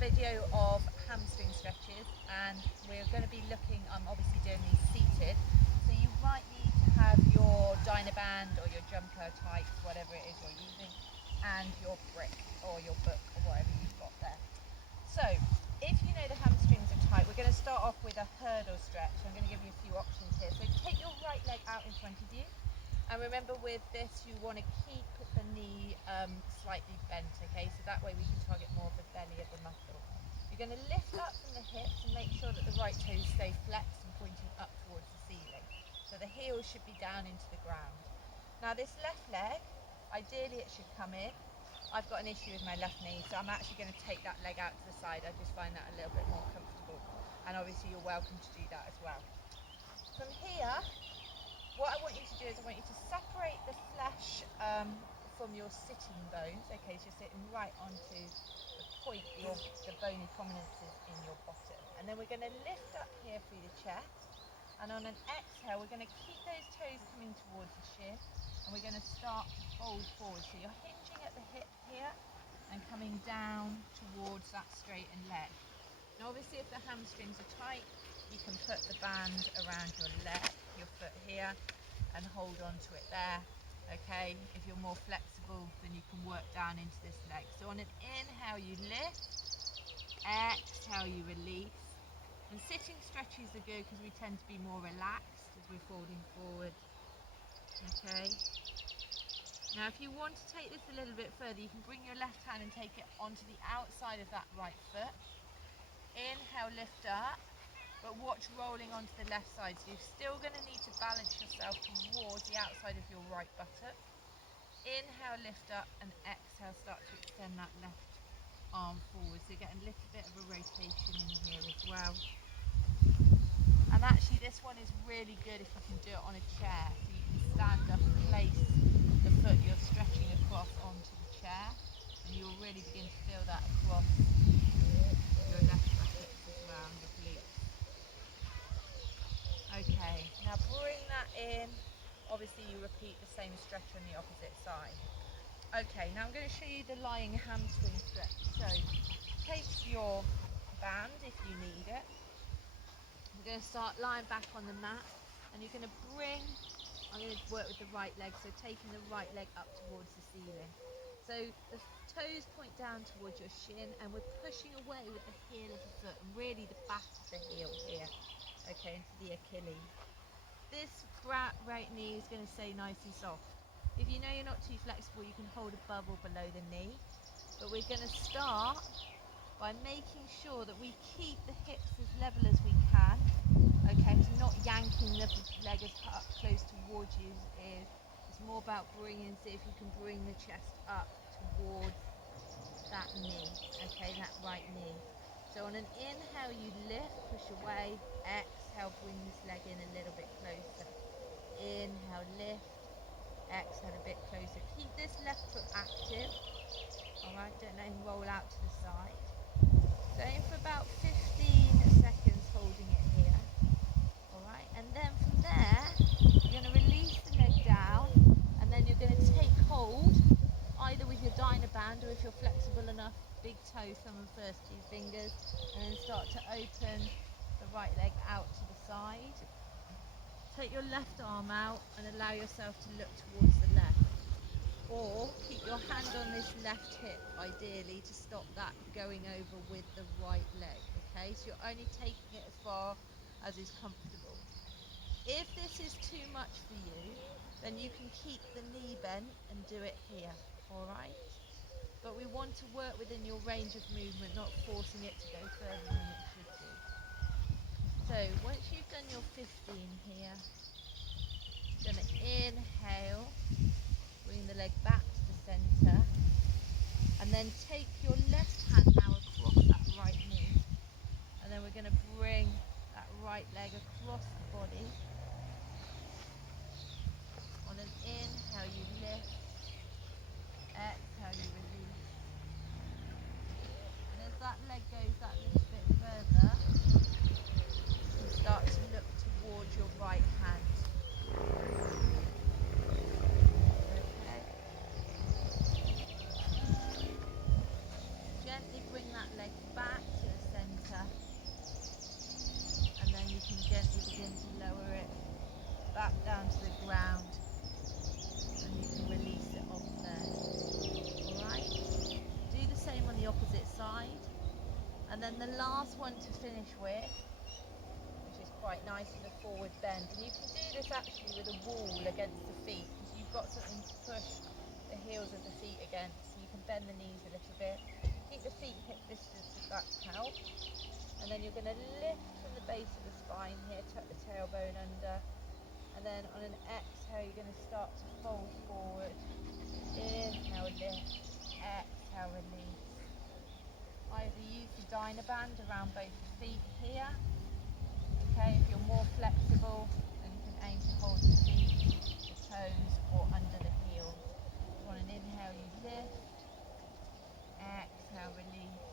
video of hamstring stretches, and we're going to be looking, I'm obviously doing these seated, so you might need to have your Dynaband or your jumper tights, whatever it is you're using, and your brick or your book or whatever you've got there. So if you know the hamstrings are tight, we're going to start off with a hurdle stretch. I'm going to give you a few options here. So take your right leg out in front of you, and remember with this you want to keep the knee slightly bent, okay, so that way we can target more of the belly of the muscle. You're going to lift up from the hips and make sure that the right toes stay flexed and pointing up towards the ceiling. So the heels should be down into the ground. Now this left leg, ideally it should come in. I've got an issue with my left knee, so I'm actually going to take that leg out to the side. I just find that a little bit more comfortable, and obviously you're welcome to do that as well. From here, what I want you to do is I want you to separate the flesh from your sitting bones. Okay, so you're sitting right onto the point, the bony prominences in your bottom. And then we're going to lift up here through the chest. And on an exhale, we're going to keep those toes coming towards the shin. And we're going to start to fold forward. So you're hinging at the hip here and coming down towards that straightened leg. Now obviously if the hamstrings are tight, you can put the band around your leg, your foot here, and hold on to it there. Okay, if you're more flexible, then you can work down into this leg. So on an inhale you lift, exhale you release. And sitting stretches are good because we tend to be more relaxed as we're folding forward. Okay, now if you want to take this a little bit further, you can bring your left hand and take it onto the outside of that right foot. Inhale, lift up, but watch rolling onto the left side. So you're still going to need to balance yourself towards the outside of your right buttock. Inhale, lift up, and exhale, start to extend that left arm forward. So you're getting a little bit of a rotation in here as well. And actually this one is really good if you can do it on a chair. So you can stand up and place the foot you're stretching across onto the chair, and you'll really begin to feel that across your left buttocks as well, and your glutes. Okay, now bring that in. Obviously you repeat the same stretch on the opposite side. Okay, now I'm going to show you the lying hamstring stretch. So take your band if you need it. We're going to start lying back on the mat, and you're going to bring, I'm going to work with the right leg, so taking the right leg up towards the ceiling. So the toes point down towards your shin, and we're pushing away with the heel of the foot, and really the back of the heel here, okay, into the Achilles. This right knee is going to stay nice and soft. If you know you're not too flexible, you can hold above or below the knee, but we're going to start by making sure that we keep the hips as level as we can, okay, so not yanking the leg as close towards you as it is. It's more about bringing, see if you can bring the chest up towards that knee, okay, that right knee. So on an inhale you lift, push away, exhale, bring this leg in a little bit closer. Inhale, lift, exhale a bit closer. Keep this left foot active, alright, don't let him roll out to the side. Going for about 15 seconds, holding it here, alright, and then from there you're going to release the leg down, and then you're going to take hold either with your Dynaband, or if you're flexible enough, big toe, thumb and first two fingers, and then start to open the right leg out to the side. Take your left arm out and allow yourself to look towards the left, or keep your hand on this left hip ideally to stop that going over with the right leg, okay, so you're only taking it as far as is comfortable. If this is too much for you, then you can keep the knee bent and do it here, alright, but we want to work within your range of movement, not forcing it to go further than it should do. So once you've done your 15 here, you're going to inhale, bring the leg back to the centre, and then take your left hand now across that right knee, and then we're going to bring that right leg across the body. On an inhale you lift, exhale you release, and as that leg goes that little bit further, you start to look towards your right hand. Okay. Gently bring that leg back can gently begin to lower it back down to the ground, and you can release it off there. Alright, do the same on the opposite side, and then the last one to finish with, which is quite nice, is a forward bend. And you can do this actually with a wall against the feet, because you've got something to push the heels of the feet against. So you can bend the knees a little bit, keep the feet hip distance if that helps, and then you're going to lift from the base of the spine here, tuck the tailbone under, and then on an exhale you're going to start to fold forward. Inhale, lift, exhale, release. Either use the Dynaband around both the feet here. Okay, if you're more flexible, then you can aim to hold the feet, the toes, or under the heels. On an inhale, you lift, exhale, release.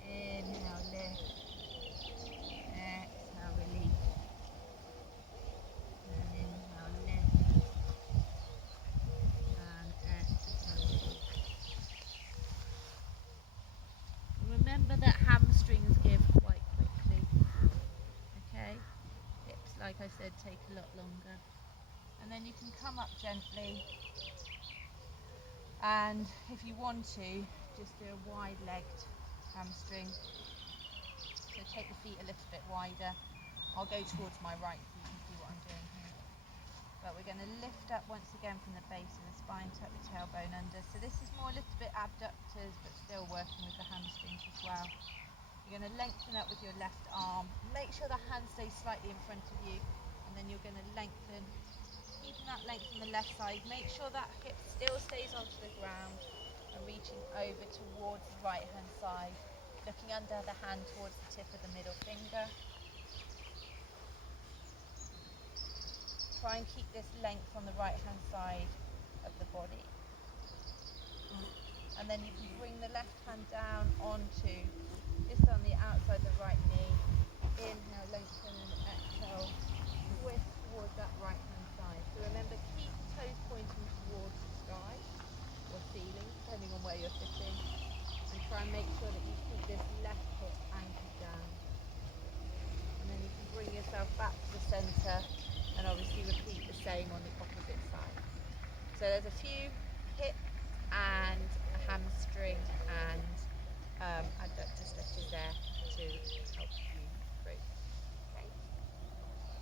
Inhale, lift, exhale, release. And inhale, lift, and exhale, release. Remember that hamstrings give quite quickly. Okay, hips, like I said, take a lot longer. And then you can come up gently, and if you want to, just do a wide-legged hamstring. So take the feet a little bit wider. I'll go towards my right so you can see what I'm doing here. But we're going to lift up once again from the base of the spine, tuck the tailbone under. So this is more a little bit abductors, but still working with the hamstrings as well. You're going to lengthen up with your left arm. Make sure the hand stays slightly in front of you, and then you're going to lengthen, keeping that length on the left side. Make sure that hip still stays onto the ground, and reaching over towards the right hand side, looking under the hand towards the tip of the middle finger. Try and keep this length on the right hand side of the body. And then you can bring the left hand down onto, just on the outside of the right knee. Inhale, lengthen, and exhale, twist towards that right hand side. So remember, keep the toes pointing towards the sky or ceiling, depending on where you're sitting. And try and make sure that you keep this left hip anchored down. And then you can bring yourself back to the centre, and obviously repeat the same on the opposite side. So there's a few hip and a hamstring and adductor stretches there to help you